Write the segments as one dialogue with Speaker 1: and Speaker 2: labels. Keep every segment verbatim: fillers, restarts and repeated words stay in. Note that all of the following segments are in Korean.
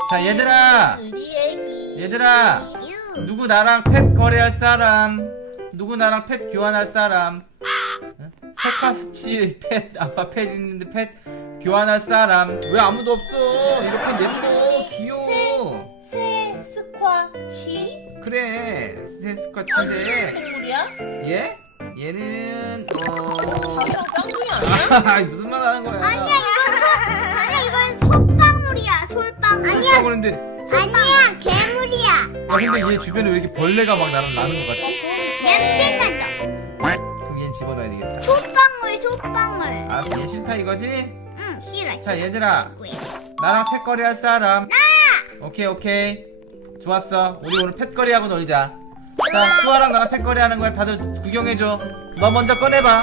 Speaker 1: 자 얘들아
Speaker 2: 우리 애기.
Speaker 1: 얘들아 누구 나랑 펫 거래할 사람? 누구 나랑 펫 교환할 사람? 응? 세카스치 펫 아빠 펫 있는데 펫 교환할 사람? 왜 아무도 없어? 이렇게 내리고 귀여워.
Speaker 2: 새 스쿼치.
Speaker 1: 그래 세스카치인데
Speaker 2: 생물이야?
Speaker 1: 얘? 얘는 어...
Speaker 2: 자기랑 쌍둥이 아니야?
Speaker 1: 아니 무슨 말 하는 거야?
Speaker 3: 아니야 이건 소 아니야 이건 솔방울이야 솔방울. 아니야
Speaker 1: 그런데
Speaker 3: 아니야 괴물이야.
Speaker 1: 야 근데 얘 주변에 왜 이렇게 벌레가 막 나는 나는 것 같지?
Speaker 3: 냄새 난다.
Speaker 1: 그럼 얘 집어넣어야 되겠다.
Speaker 3: 솔방울 솔방울.
Speaker 1: 알았어 얘 싫다 이거지?
Speaker 3: 응 싫어.
Speaker 1: 자
Speaker 3: 싫어.
Speaker 1: 얘들아 나랑 펫거리 할 사람? 나! 오케이 오케이 좋았어 우리 오늘 펫거리 하고 놀자. 자 뚜아랑 나랑 펫거리 하는 거야. 다들 구경해줘. 너 먼저 꺼내봐.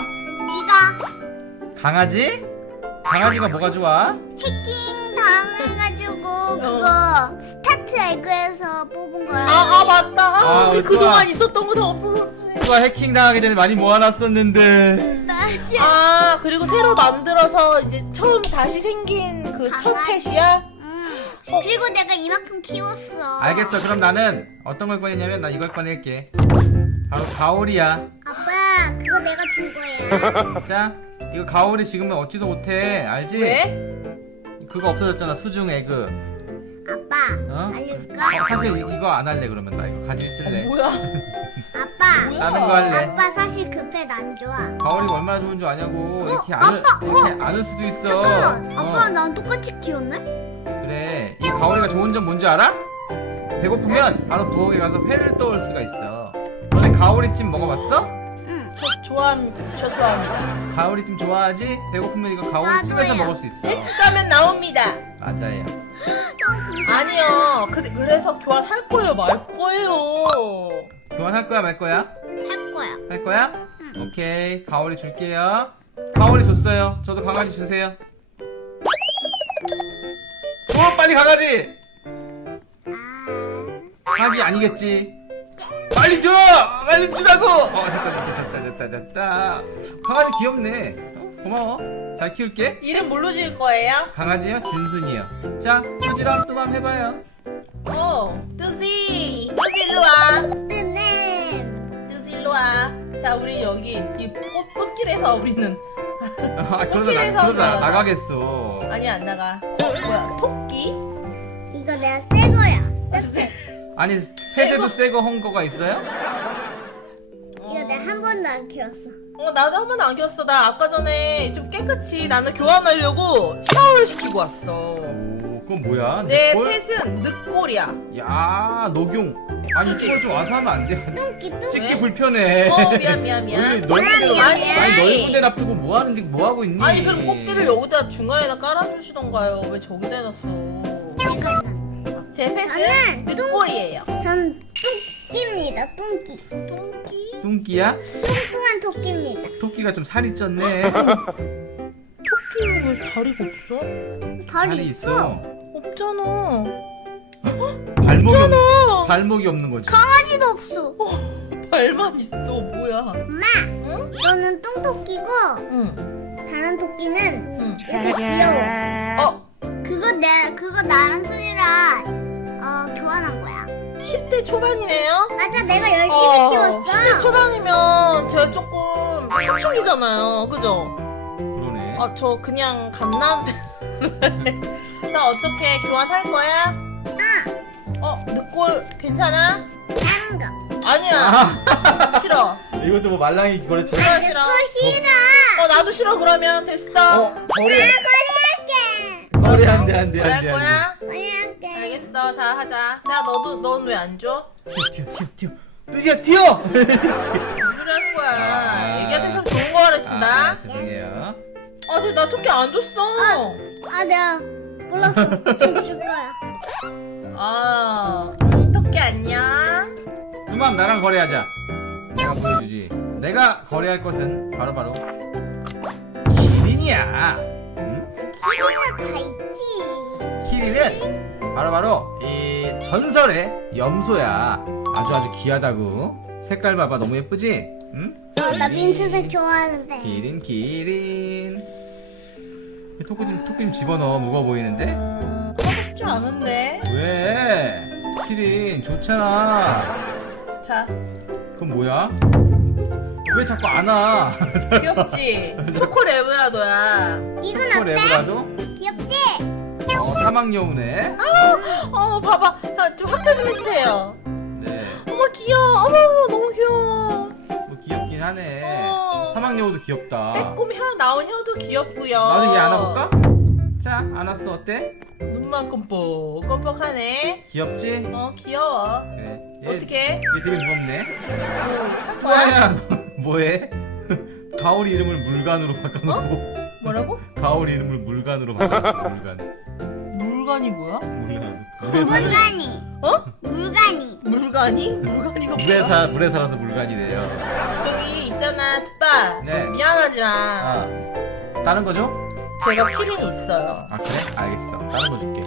Speaker 3: 네가
Speaker 1: 강아지? 강아지가 뭐가 좋아?
Speaker 3: 해킹 당해가지고 그거 스타트 에그에서 뽑은 거라.
Speaker 2: 아, 아 맞다. 아,
Speaker 1: 아,
Speaker 2: 우리
Speaker 1: 우리
Speaker 2: 그동안
Speaker 1: 뚜아.
Speaker 2: 있었던 거 다 없어졌지.
Speaker 1: 뚜아 해킹 당하기 전에 많이 모아놨었는데
Speaker 3: 맞아.
Speaker 2: 아 그리고 새로 만들어서 이제 처음 다시 생긴 그 첫
Speaker 3: 강아지?
Speaker 2: 펫이야?
Speaker 3: 응. 그리고 내가 이만큼 키웠어.
Speaker 1: 알겠어 그럼 나는 어떤 걸 꺼내냐면 나 이걸 꺼낼게. 바로 가오리야.
Speaker 3: 아빠 그거 내가 준 거야.
Speaker 1: 자 이거 가오리 지금은 얻지도 못해 알지?
Speaker 2: 왜?
Speaker 1: 그거 없어졌잖아 수중 에그.
Speaker 3: 아빠
Speaker 1: 어?
Speaker 3: 알려줄까?
Speaker 1: 어, 사실 이- 이거 안 할래 그러면 나 이거 가지고 있을래.
Speaker 2: 뭐야?
Speaker 3: 아빠
Speaker 2: 뭐야?
Speaker 1: 다른 거 할래.
Speaker 3: 아빠 사실 그 펫 안 좋아.
Speaker 1: 가오리가 얼마나 좋은 줄 아냐고. 이렇게
Speaker 3: 아빠,
Speaker 1: 안을 이렇게 안을 수도 있어.
Speaker 3: 잠깐만
Speaker 1: 어,
Speaker 3: 아빠랑 나랑 똑같이 키웠네?
Speaker 1: 그래 이 가오리가 좋은 점 뭔지 알아? 배고프면 바로 부엌에 가서 회를 떠올 수가 있어. 너네 가오리찜 먹어봤어?
Speaker 3: 응.
Speaker 2: 저 좋아합니다. 저 좋아합니다.
Speaker 1: 가오리찜 좋아하지? 배고프면 이거 가오리찜에서
Speaker 3: 나도요.
Speaker 1: 먹을 수 있어.
Speaker 2: 엑스 가면 나옵니다.
Speaker 1: 맞아요.
Speaker 3: 너무 불쌍해.
Speaker 2: 아니요. 그, 그래서 교환할 거예요, 말 거예요.
Speaker 1: 교환할 거야 말 거야?
Speaker 3: 할 거야.
Speaker 1: 할 거야? 오케이 가오리 줄게요. 가오리 줬어요. 저도 강아지 주세요. 어 빨리 강아지.
Speaker 3: 아,
Speaker 1: 사기 아니겠지? 빨리 줘! 빨리 주라고! 어 됐다 됐다 됐다 됐다. 강아지 귀엽네. 어, 고마워. 잘 키울게.
Speaker 2: 이름 뭘로 지을 거예요?
Speaker 1: 강아지요? 진순이요. 자 뚜지랑 뚜밤 해봐요.
Speaker 2: 어, 뚜지. 뚜지 일로 와.
Speaker 3: 뜨네.
Speaker 2: 뚜지 일로 와. 자, 우리 여기 이 꽃, 꽃길에서 우리는
Speaker 1: 아 그러다 나,
Speaker 2: 코끼리에서
Speaker 1: 그러다
Speaker 2: 그러나?
Speaker 1: 나가겠어.
Speaker 2: 아니 안 나가. 어, 뭐야? 토끼?
Speaker 3: 이거 내가 새 거야. 새 거.
Speaker 1: 아니 세대도 새거 헝거가 있어요?
Speaker 3: 이거 내가 한 번도 안 키웠어.
Speaker 2: 어, 나도 한 번도 안 키웠어. 나 아까 전에 좀 깨끗이 나는 교환하려고 샤워를 시키고 왔어.
Speaker 1: 오 그건 뭐야?
Speaker 2: 내
Speaker 1: 늑골?
Speaker 2: 펫은 늑골이야.
Speaker 1: 야 녹용. 아니
Speaker 2: 그치?
Speaker 1: 이걸 좀 와서 하면 안 돼.
Speaker 3: 뚱기 뚱기.
Speaker 1: 찍기
Speaker 2: 왜?
Speaker 1: 불편해.
Speaker 2: 어, 미안 미안 미안.
Speaker 1: 왜 넓은 데로
Speaker 3: 미안,
Speaker 1: 아니,
Speaker 3: 미안.
Speaker 1: 아니 넓은 데 놔두고 뭐 하는지 뭐 하고 있니?
Speaker 2: 아니 그럼 꽃길을 여기다 중간에다 깔아주시던가요? 왜 저기다 해놨어? 제 펫은
Speaker 3: 저는
Speaker 2: 늑골이에요.
Speaker 3: 전 뚱기입니다. 뚱기.
Speaker 2: 뚱기?
Speaker 1: 뚱끼야?
Speaker 3: 뚱뚱한 토끼입니다.
Speaker 1: 토끼가 좀 살이 쪘네.
Speaker 2: 토끼는 왜 다리가 없어?
Speaker 3: 다리 있어.
Speaker 2: 없잖아.
Speaker 1: 발목이 없,
Speaker 2: 없잖아.
Speaker 1: 발목이 없는 거지.
Speaker 3: 강아지도 없어.
Speaker 2: 발만 있어. 뭐야?
Speaker 3: 엄마,
Speaker 2: 응?
Speaker 3: 이거는 뚱토끼고
Speaker 2: 응.
Speaker 3: 다른 토끼는
Speaker 2: 응.
Speaker 3: 이렇게 귀여워.
Speaker 2: 어?
Speaker 3: 그거 내 그거 나랑 순이랑 어 교환한 거야.
Speaker 2: 십 대 초반이네요?
Speaker 3: 맞아, 내가 열심히
Speaker 2: 어,
Speaker 3: 키웠어.
Speaker 2: 십 대 초반이면 제가 조금 사춘기잖아요. 그죠?
Speaker 1: 그러네.
Speaker 2: 아, 저 그냥 갓난. 자, 어떻게 교환할 거야?
Speaker 3: 아,
Speaker 2: 어, 늑골 괜찮아?
Speaker 3: 다른 거.
Speaker 2: 아니야. 싫어.
Speaker 1: 이것도 뭐 말랑이 거래처.
Speaker 2: 싫어, 싫어.
Speaker 3: 그거 싫어.
Speaker 2: 어, 나도 싫어. 그러면 됐어.
Speaker 1: 어 거래.
Speaker 3: 거리할게.
Speaker 1: 거래 안돼 안돼
Speaker 2: 뭘 할
Speaker 1: 안돼 안돼.
Speaker 2: 거야?
Speaker 3: 거리할게.
Speaker 2: 알겠어. 자, 하자. 야, 너도, 넌 왜 안 줘?
Speaker 1: 튀어 튀어 튀어 튀어. 뚜지야 튀어.
Speaker 2: 무슨 소리 할 거야?
Speaker 1: 아.
Speaker 2: 얘기한테 참 좋은 거 가르친다.
Speaker 1: 아, 죄송해요.
Speaker 2: 아, 쟤 나 토끼 안 줬어.
Speaker 3: 아, 내가 몰랐어. 좀 줄 거야.
Speaker 2: 아, 응, 토끼 안녕.
Speaker 1: 그만 나랑 거래하자. 내가 보여주지. 내가 거래할 것은 바로바로 키린이야. 응?
Speaker 3: 키리는 다 있지.
Speaker 1: 키린은 바로바로 이 전설의 염소야. 아주 아주 귀하다고. 색깔 봐봐 너무 예쁘지? 응?
Speaker 3: 어, 나
Speaker 1: 키린.
Speaker 3: 민트색 좋아하는데.
Speaker 1: 기린 기린. 토끼 좀 토끼 좀 집어넣어. 무거워 보이는데?
Speaker 2: 하고 싶지 않은데.
Speaker 1: 왜? 키린 좋잖아.
Speaker 2: 자,
Speaker 1: 그건 뭐야? 왜 자꾸 안 와?
Speaker 2: 귀엽지? 초코 레브라도야.
Speaker 3: 이건
Speaker 1: 초코
Speaker 3: 어때?
Speaker 1: 레브라도?
Speaker 3: 귀엽지?
Speaker 1: 어, 사막여우네.
Speaker 2: 어, 봐봐. 자, 좀 확대 좀 해주세요.
Speaker 1: 네.
Speaker 2: 어머, 귀여워. 어머, 어머, 너무 귀여워.
Speaker 1: 뭐 귀엽긴 하네.
Speaker 2: 어.
Speaker 1: 사막여우도 귀엽다.
Speaker 2: 빼꼼 혀, 나온 혀도 귀엽고요.
Speaker 1: 나도 얘 안아볼까? 자, 안았어. 어때?
Speaker 2: 눈만 껌뻑, 껌뻑하네.
Speaker 1: 귀엽지?
Speaker 2: 어, 귀여워.
Speaker 1: 그래. 얘,
Speaker 2: 어떡해?
Speaker 1: 얘 되게 무섭네.
Speaker 2: 뭐,
Speaker 1: 뚜아야, 너 뭐해? 가오리 이름을 물간으로 바꿔놓고.
Speaker 2: 뭐라고?
Speaker 1: 가오리 이름을 물간으로 바꿔놨어. 물간.
Speaker 2: 물간이 뭐야?
Speaker 1: 몰라. 물에 사,
Speaker 3: 물간이.
Speaker 2: 어?
Speaker 3: 물간이.
Speaker 2: 물간이? 물간이가
Speaker 1: 물에
Speaker 2: 뭐야?
Speaker 1: 사 물에 살아서 물간이래요.
Speaker 2: 저기 있잖아, 투빠.
Speaker 1: 네.
Speaker 2: 미안하지만
Speaker 1: 아, 다른 거죠?
Speaker 2: 제가 키링이 있어요.
Speaker 1: 아 그래? 알겠어. 다른 거 줄게.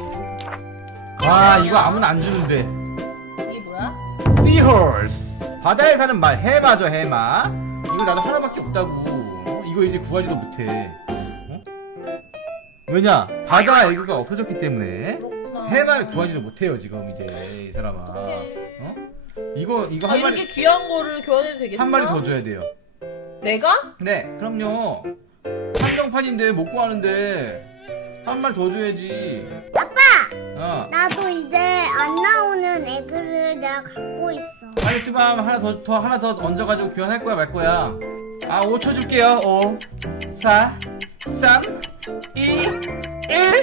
Speaker 1: 와 이거 아무나 안 주는데.
Speaker 2: 이게 뭐야?
Speaker 1: Seahorse. 바다에 사는 말 해마죠 해마. 이거 나도 하나밖에 없다고. 어? 이거 이제 구하지도 못해. 어? 왜냐? 바다 애교가 없어졌기 때문에
Speaker 2: 그렇구나.
Speaker 1: 해마를 구하지도 못해요 지금 이제 이 사람아. 어? 이거 이거
Speaker 2: 아,
Speaker 1: 한
Speaker 2: 이렇게
Speaker 1: 마리
Speaker 2: 귀한 거를 교환해도 되겠어?
Speaker 1: 한 마리 더 줘야 돼요.
Speaker 2: 내가?
Speaker 1: 네, 그럼요. 한정판인데 못 구하는데 한 마리 더 줘야지.
Speaker 3: 아빠!
Speaker 1: 어.
Speaker 3: 나도 이제 안 나오는 애들을 내가 갖고 있어.
Speaker 1: 빨리 뚜밤 하나 더, 더 하나 더 얹어가지고 교환할 거야 말 거야. 아, 오 초 줄게요. 오, 사, 삼, 이, 일,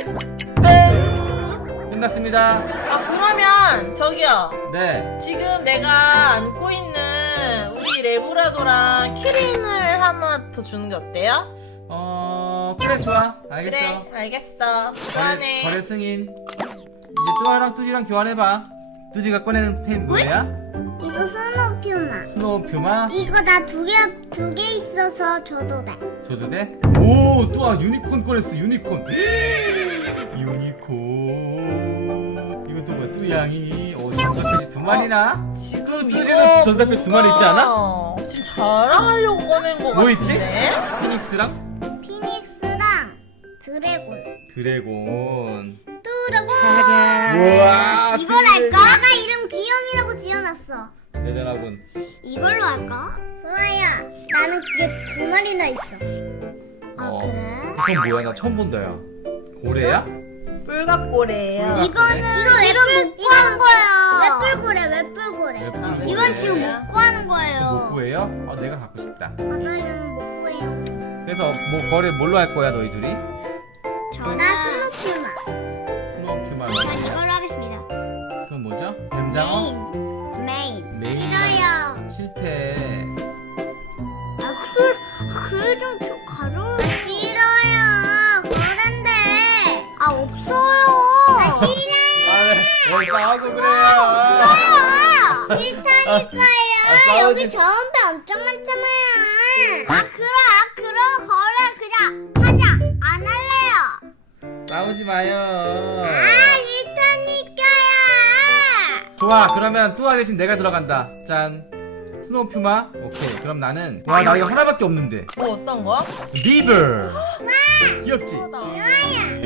Speaker 1: 땡. 끝났습니다.
Speaker 2: 아, 그러면 저기요.
Speaker 1: 네.
Speaker 2: 지금 내가 안고 있는 우리 레브라도랑 키링을 하나 더 주는 게 어때요?
Speaker 1: 어, 그래 좋아. 알겠어.
Speaker 2: 그래, 알겠어.
Speaker 1: 거래,
Speaker 2: 교환해.
Speaker 1: 거래 승인. 이제 뚜아랑 뚜지랑 교환해봐. 뚜지가 꺼내는 펜 뭐야?
Speaker 3: 이거 스노우퓨마.
Speaker 1: 스노우 퓨마?
Speaker 3: 이거 나 두 개, 두 개 있어서 줘도 돼.
Speaker 1: 줘도 돼? 오, 뚜아 유니콘 꺼냈어. 유니콘. 유니콘. 이건 또 뭐야? 뚜양이. 오, 전자패지 두 마리나?
Speaker 2: 지금
Speaker 1: 뚜지도
Speaker 2: 이거
Speaker 1: 전자패 두 마리 있지 않아?
Speaker 2: 지금 자랑하려고 꺼낸 거
Speaker 1: 뭐
Speaker 2: 같은데?
Speaker 1: 있지? 피닉스랑
Speaker 3: 피닉스랑 드래곤.
Speaker 1: 드래곤.
Speaker 3: 드래곤.
Speaker 1: 우와.
Speaker 3: 이걸 할까? 아까 이름 귀염이라고 지어놨어.
Speaker 1: 대단하군.
Speaker 3: 이걸로 할까? 소아야, 나는 그게 두 마리나 있어. 아
Speaker 1: 어.
Speaker 3: 그래?
Speaker 1: 그건 뭐야? 나 처음 본다, 야. 고래야?
Speaker 2: 뿔각고래예요.
Speaker 1: 뿔각-
Speaker 3: 이거는 이거 지금 못 구하는 거야. 왜 뿔고래? 왜 뿔고래?
Speaker 1: 왜
Speaker 2: 아,
Speaker 1: 뿔고래?
Speaker 3: 이건 지금 못 구하는 거예요.
Speaker 1: 못 구해요? 아, 내가 갖고 싶다.
Speaker 3: 맞아요, 못 구해요.
Speaker 1: 그래서 뭐 거래 뭘로 할 거야, 너희 둘이?
Speaker 3: 저는 스노우퓨마.
Speaker 1: 스노우 퓨마.
Speaker 3: 저는 이걸로 하겠습니다.
Speaker 1: 그건 뭐죠? 뱀장어?
Speaker 3: 메인, 메인.
Speaker 1: 메인.
Speaker 3: 싫어요.
Speaker 1: 싫대.
Speaker 3: 아 그래, 아, 그래 좀, 좀 가져요. 싫어요. 그런데 아 없어요. 아 싫어요.
Speaker 1: 아, 왜 싸우고 그래요?
Speaker 3: 없어요. 싫다니까요.
Speaker 1: 아, 싸우지-
Speaker 3: 여기 저음배 엄청 많잖아요. 아 그럼 아 그럼 거래 그냥 하자. 안 할래요.
Speaker 1: 싸우지 마요.
Speaker 3: 아 싫다니까요.
Speaker 1: 좋아, 그러면 뚜아 대신 내가 들어간다. 짠. 스노우 퓨마? 오케이. 그럼 나는 와, 나 이거 하나밖에 없는데.
Speaker 2: 뭐 어떤 거?
Speaker 1: 비버. 귀엽지?
Speaker 2: 어,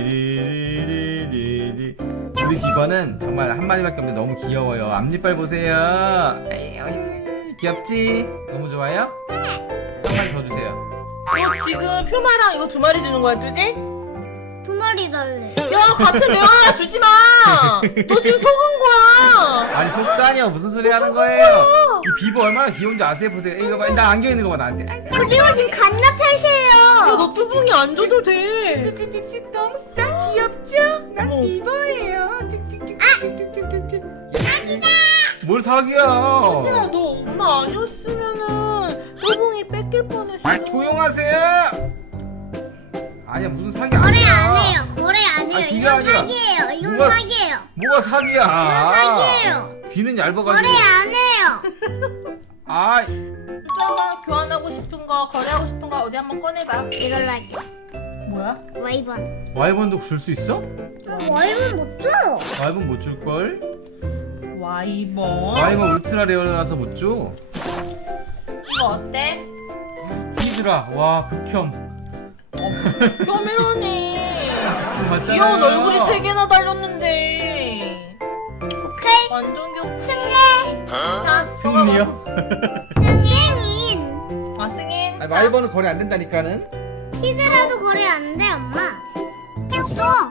Speaker 1: 디디디디디. 우리 비버는 정말 한 마리밖에 없는데 너무 귀여워요. 앞니빨 보세요. 에이, 어이, 귀엽지? 너무 좋아요? 한 마리 더 주세요.
Speaker 2: 너 지금 표마랑 이거 두 마리 주는 거야, 뚜지?
Speaker 3: 두 마리 달래.
Speaker 2: 야, 같은 레오나 주지 마! 너 지금 속은 거야!
Speaker 1: 아니 속단이요. 무슨 소리 하는 거예요? 이 비버 얼마나 귀여운지 아세요? 보세요. 이거 봐. 나 안경 있는 거 봐. 나한테.
Speaker 3: 그리고 지금 갓나펫이에요.
Speaker 2: 야, 너 뚜붕이 안 줘도 돼!
Speaker 1: 찌찌찌찌 너무 딱 귀엽죠? 난
Speaker 2: 어머.
Speaker 1: 비버예요. 찌찌찌찌찌찌찌찌. 뭘 사기야?
Speaker 2: 뚜지야, 너 엄마 아니었으면은 뚜붕이 뺏길 뻔했어.
Speaker 1: 아, 조용하세요. 아니야 무슨 사기 아니야.
Speaker 3: 거래 안 해요. 거래 안
Speaker 1: 아,
Speaker 3: 해요.
Speaker 1: 그게
Speaker 3: 이건
Speaker 1: 아니라.
Speaker 3: 사기예요. 이건
Speaker 1: 뭐가-
Speaker 3: 사기예요.
Speaker 1: 뭐가 사기야?
Speaker 3: 이건 사기예요.
Speaker 1: 귀는
Speaker 3: 거래
Speaker 1: 얇아가지고.
Speaker 3: 안 해요.
Speaker 1: 아,
Speaker 2: 뚜지야, 교환하고 싶은 거, 거래하고 싶은 거 어디 한번 꺼내봐.
Speaker 3: 이걸로 할게.
Speaker 2: 뭐야?
Speaker 3: 와이번.
Speaker 1: 와이번도 줄 수 있어?
Speaker 3: 어, 와이번 못 줘.
Speaker 1: 와이번 못 줄 걸?
Speaker 2: 와이번?
Speaker 1: 와이번 울트라 레어라서 못 줘.
Speaker 2: 이거 어때?
Speaker 1: 히드라, 와 극혐.
Speaker 2: 카메라니.
Speaker 1: 맞잖아요.
Speaker 2: 귀여운 얼굴이 세 개나 달렸는데.
Speaker 3: 오케이.
Speaker 2: 완전
Speaker 1: 승리요?
Speaker 3: 승인.
Speaker 2: 아 승인.
Speaker 1: 아니, 마이번은 거래 안 된다니까는.
Speaker 3: 히드라도 거래 안 돼, 엄마. 줬어.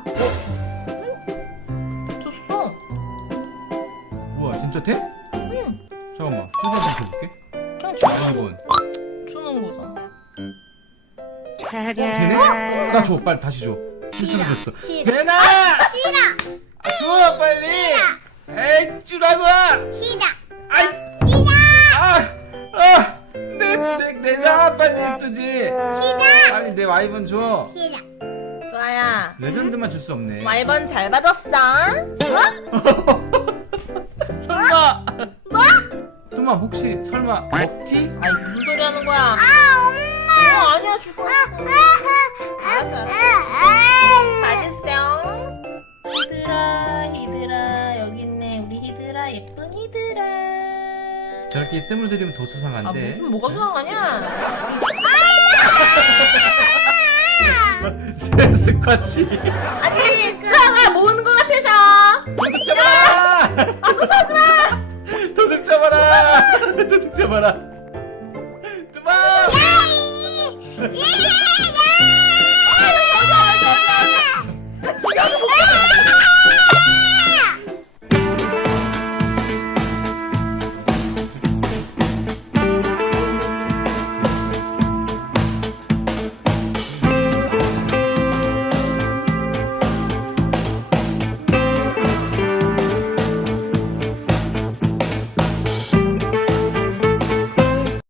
Speaker 2: 줬어.
Speaker 1: 우와 진짜 돼?
Speaker 2: 응.
Speaker 1: 잠깐만 한번 줘볼게.
Speaker 2: 그냥 주,
Speaker 1: 마이번
Speaker 2: 주는 거잖아.
Speaker 1: 되네? 나 줘 빨리 다시 줘. 실수로 줬어.
Speaker 3: 싫어.
Speaker 1: 되나?
Speaker 3: 싫어.
Speaker 1: 아, 줘 빨리. 에이 주라고.
Speaker 3: 싫어.
Speaker 1: 아이
Speaker 3: 싫어.
Speaker 1: 아아내내 내가 빨리 뜨지.
Speaker 3: 싫어.
Speaker 1: 빨리 내 와이번 줘.
Speaker 3: 싫어.
Speaker 2: 또아야.
Speaker 1: 레전드만 줄 수 없네.
Speaker 2: 와이번 잘 받았어.
Speaker 1: 설마.
Speaker 3: 뭐?
Speaker 1: 뚜마 혹시 설마 먹튀?
Speaker 2: 아이 무슨 소리 하는 거야?
Speaker 3: 아, 엄마.
Speaker 2: 어 아니야 줄 거야. 알았어. 받으세요. 히드라 히드라 여기 있네 우리 히드라 예쁜 히드라.
Speaker 1: 저렇게 뜸을 들이면 더
Speaker 2: 아
Speaker 1: 수상한데.
Speaker 2: 무슨 뭐가 수상하냐?
Speaker 1: 스쿼치.
Speaker 2: 아니 수상아 모으는 거 같아서.
Speaker 1: 도둑 잡아라. 아 도둑 잡아. 도둑 잡아라. 도둑 잡아라.